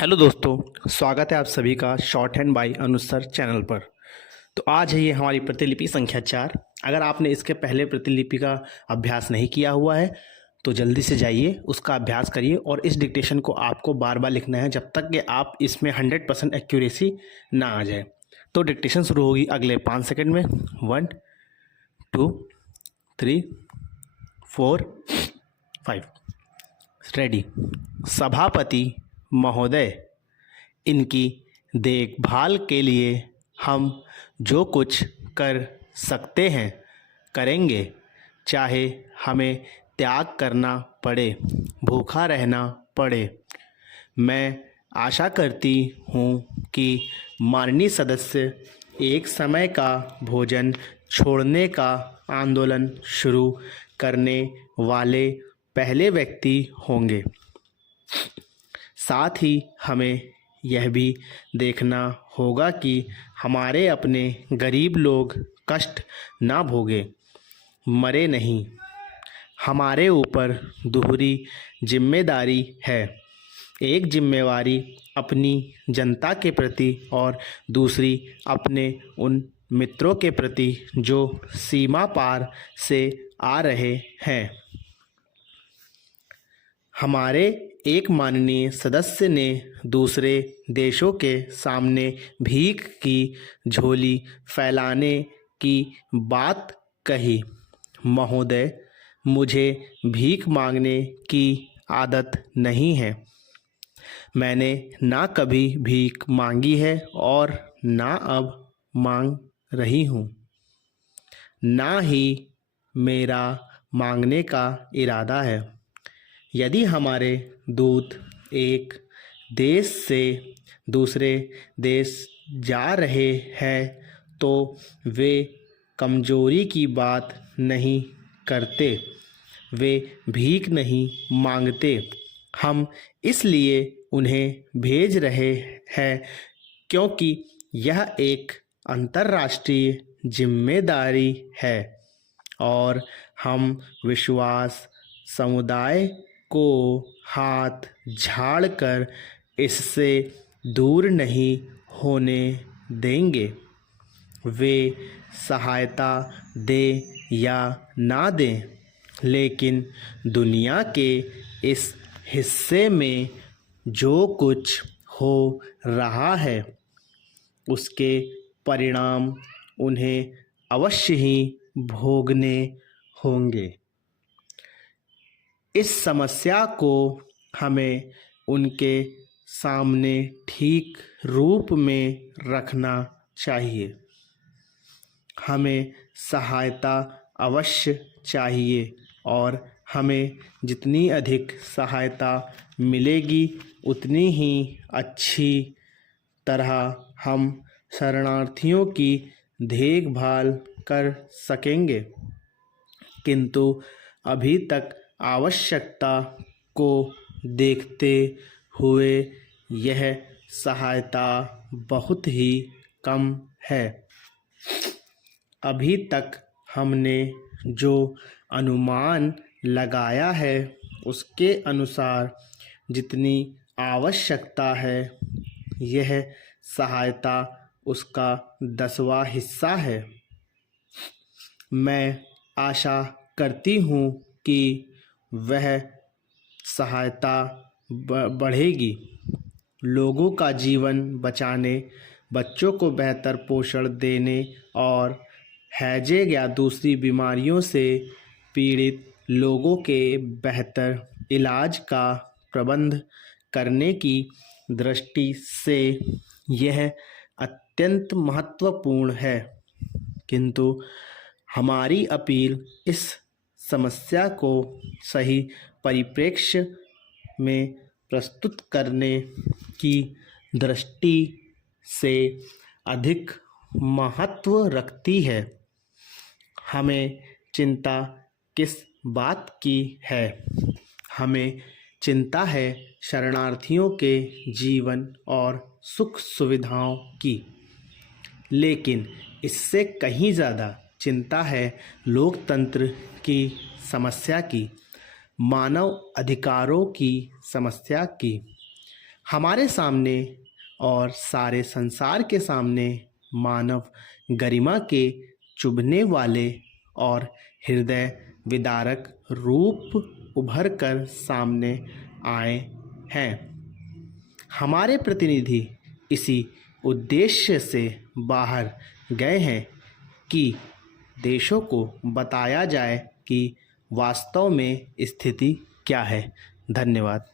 Hello दोस्तों, स्वागत है आप सभी का शॉर्ट हैंड बाय अनुज सर चैनल पर। तो आज है ये हमारी प्रतिलिपि संख्या 4। अगर आपने इसके पहले प्रतिलिपि का अभ्यास नहीं किया हुआ है तो जल्दी से जाइए उसका अभ्यास करिए और इस डिक्टेशन को आपको बार बार लिखना है जब तक कि आप इसमें 100% एक्यूरेसी ना आ जाए। तो डिक्टेशन शुरू होगी अगले 5 सेकंड में। 1 2 3 4 5। रेडी। सभापति महोदय, इनकी देखभाल के लिए हम जो कुछ कर सकते हैं करेंगे, चाहे हमें त्याग करना पड़े, भूखा रहना पड़े। मैं आशा करती हूँ कि माननीय सदस्य एक समय का भोजन छोड़ने का आंदोलन शुरू करने वाले पहले व्यक्ति होंगे। साथ ही हमें यह भी देखना होगा कि हमारे अपने गरीब लोग कष्ट ना भोगे, मरे नहीं। हमारे ऊपर दोहरी जिम्मेदारी है, एक जिम्मेवारी अपनी जनता के प्रति और दूसरी अपने उन मित्रों के प्रति जो सीमा पार से आ रहे हैं। हमारे एक माननीय सदस्य ने दूसरे देशों के सामने भीख की झोली फैलाने की बात कही। महोदय, मुझे भीख मांगने की आदत नहीं है। मैंने ना कभी भीख मांगी है और ना अब मांग रही हूँ, ना ही मेरा मांगने का इरादा है। यदि हमारे दूत एक देश से दूसरे देश जा रहे हैं तो वे कमजोरी की बात नहीं करते, वे भीख नहीं मांगते। हम इसलिए उन्हें भेज रहे हैं क्योंकि यह एक अंतर्राष्ट्रीय जिम्मेदारी है और हम विश्वास समुदाय को हाथ झाड़कर इससे दूर नहीं होने देंगे। वे सहायता दें या ना दें, लेकिन दुनिया के इस हिस्से में जो कुछ हो रहा है उसके परिणाम उन्हें अवश्य ही भोगने होंगे। इस समस्या को हमें उनके सामने ठीक रूप में रखना चाहिए। हमें सहायता अवश्य चाहिए और हमें जितनी अधिक सहायता मिलेगी उतनी ही अच्छी तरह हम शरणार्थियों की देखभाल कर सकेंगे। किंतु अभी तक आवश्यकता को देखते हुए यह सहायता बहुत ही कम है। अभी तक हमने जो अनुमान लगाया है उसके अनुसार जितनी आवश्यकता है यह सहायता उसका 10वां हिस्सा है। मैं आशा करती हूँ कि वह सहायता बढ़ेगी, लोगों का जीवन बचाने, बच्चों को बेहतर पोषण देने और हैजे या दूसरी बीमारियों से पीड़ित लोगों के बेहतर इलाज का प्रबंध करने की दृष्टि से यह अत्यंत महत्वपूर्ण है। किंतु हमारी अपील इस समस्या को सही परिप्रेक्ष्य में प्रस्तुत करने की दृष्टि से अधिक महत्व रखती है। हमें चिंता किस बात की है? हमें चिंता है शरणार्थियों के जीवन और सुख सुविधाओं की, लेकिन इससे कहीं ज़्यादा चिंता है लोकतंत्र की समस्या की, मानव अधिकारों की समस्या की। हमारे सामने और सारे संसार के सामने मानव गरिमा के चुभने वाले और हृदय विदारक रूप उभर कर सामने आए हैं। हमारे प्रतिनिधि इसी उद्देश्य से बाहर गए हैं कि देशों को बताया जाए कि वास्तव में स्थिति क्या है। धन्यवाद।